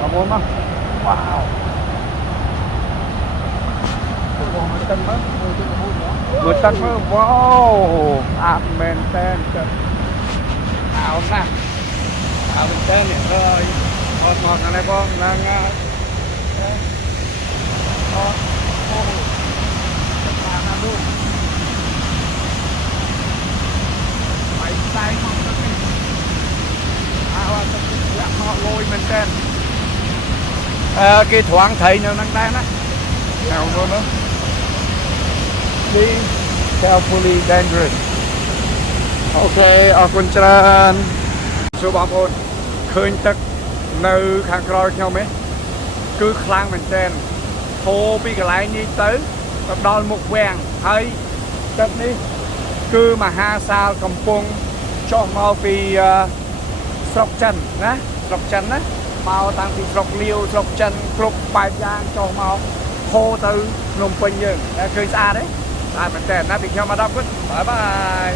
Còn muốn không? Wow. Một tân mới. Wow. Men tên. Ảo nè. Ảo tên này rồi. Ngọt này con. Nâng. Mày tay không có cái. Họ lôi mình tên. Cái thoáng thấy nó năng đen á. Nào luôn đó. Be carefully dangerous. Ok, អរគុណច្រើនសួរបងប្អូនឃើញទឹកនៅខាងក្រោយខ្ញុំទេគឺខ្លាំងមែនទែនហូរពីកន្លែងនេះទៅដល់មុខវាំងហើយទឹកនេះគឺមហាសាលកំពុងចុះមកពីស្រុកចិនណាស្រុកចិនណាមកតាំងពីស្រុកលាវស្រុកចិនគ្រប់បែបយ៉ាងចុះមកហូរទៅភ្នំពេញយើងឃើញស្អាតទេស្អាតមែនទែនណាពីខ្ញុំមកដល់គាត់បាយបាយ